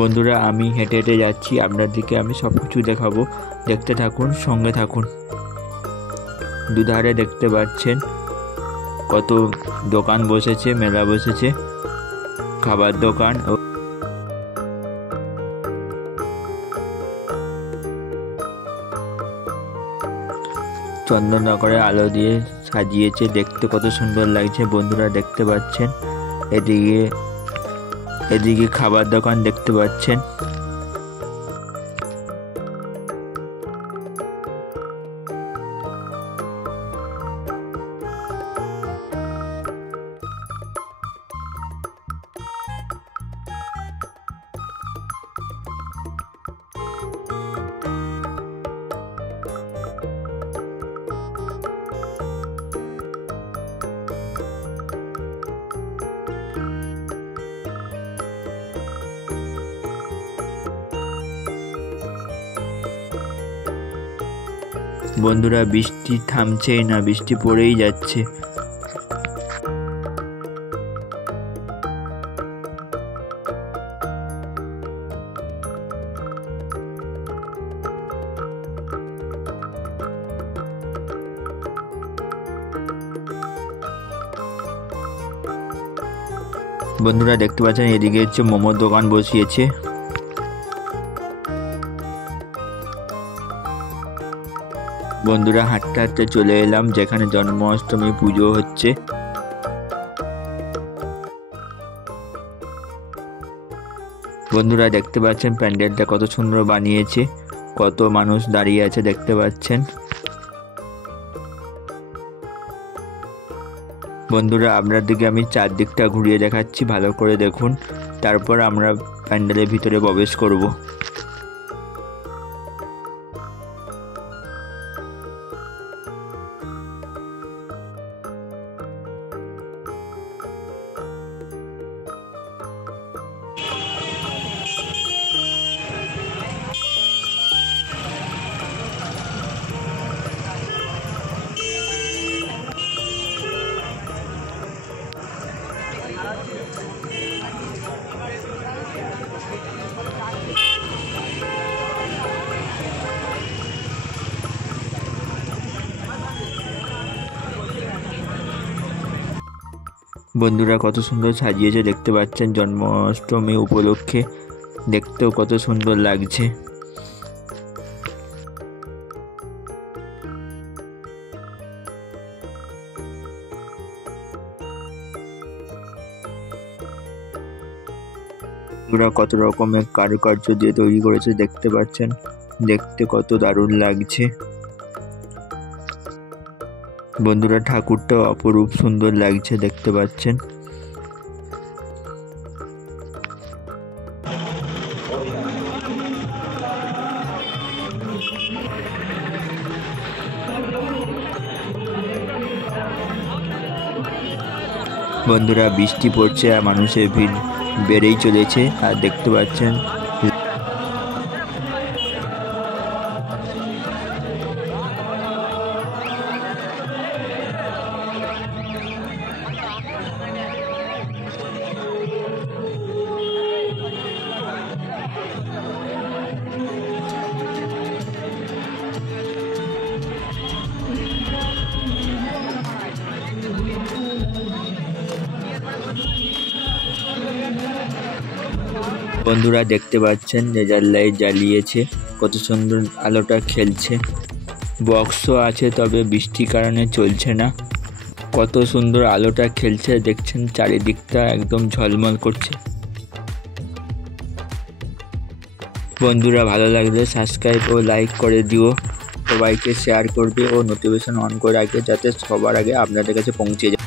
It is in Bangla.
বন্ধুরা আমি হেঁটে হেঁটে যাচ্ছি, আপনাদেরকে আমি সব কিছু দেখাবো, দেখতে থাকুন, সঙ্গে থাকুন। দুধারে দেখতে পাচ্ছেন কত দোকান বসেছে, মেলা বসেছে, খাবার দোকান ও চন্দননগরে আলো দিয়ে সাজিয়েছে, দেখতে কত সুন্দর লাগছে। বন্ধুরা দেখতে পাচ্ছেন এদিকে খাবার দোকান দেখতে পাচ্ছেন। বন্ধুরা বৃষ্টি থামছেই না, বৃষ্টি পড়েই যাচ্ছে। বন্ধুরা দেখতে পাচ্ছেন এদিকে হচ্ছে মোমোর দোকান বসিয়েছে। বন্ধুরা হাঁটতে হাঁটতে চলে এলাম যেখানে জন্মাষ্টমী পুজো হচ্ছে। বন্ধুরা দেখতে পাচ্ছেন প্যান্ডেলটা কত সুন্দর বানিয়েছে, কত মানুষ দাঁড়িয়ে আছে দেখতে পাচ্ছেন। বন্ধুরা আপনাদেরকে আমি চারদিকটা ঘুরিয়ে দেখাচ্ছি, ভালো করে দেখুন, তারপর আমরা প্যান্ডেলের ভিতরে প্রবেশ করব। বন্ধুরা কত সুন্দর সাজিয়েছে দেখতে পাচ্ছেন জন্মাষ্টমী উপলক্ষে, দেখতেও কত সুন্দর লাগছে। বন্ধুরা কত রকমের কারুকার্য দিয়ে তৈরি করেছে দেখতে পাচ্ছেন, দেখতে কত দারুণ লাগছে। বন্ধুরা ঠাকুরটা অপরূপ সুন্দর লাগছে দেখতে পাচ্ছেন। বন্ধুরা বৃষ্টি পড়ছে আর মানুষের ভিড় বেড়েই চলেছে, আর দেখতে পাচ্ছেন বন্ধুরা দেখতে পাচ্ছেন লেজার লাইট জ্বালিয়েছে, কত সুন্দর আলোটা খেলছে। বক্সও আছে তবে বৃষ্টির কারণে চলছে না, কত সুন্দর আলোটা খেলছে দেখছেন, চারিদিকটা একদম ঝলমল করছে। বন্ধুরা ভালো লাগলে সাবস্ক্রাইব ও লাইক করে দিও, সবাইকে শেয়ার করবে ও নোটিফিকেশন অন করে রাখবে যাতে সবার আগে আপনাদের কাছে পৌঁছে যায়।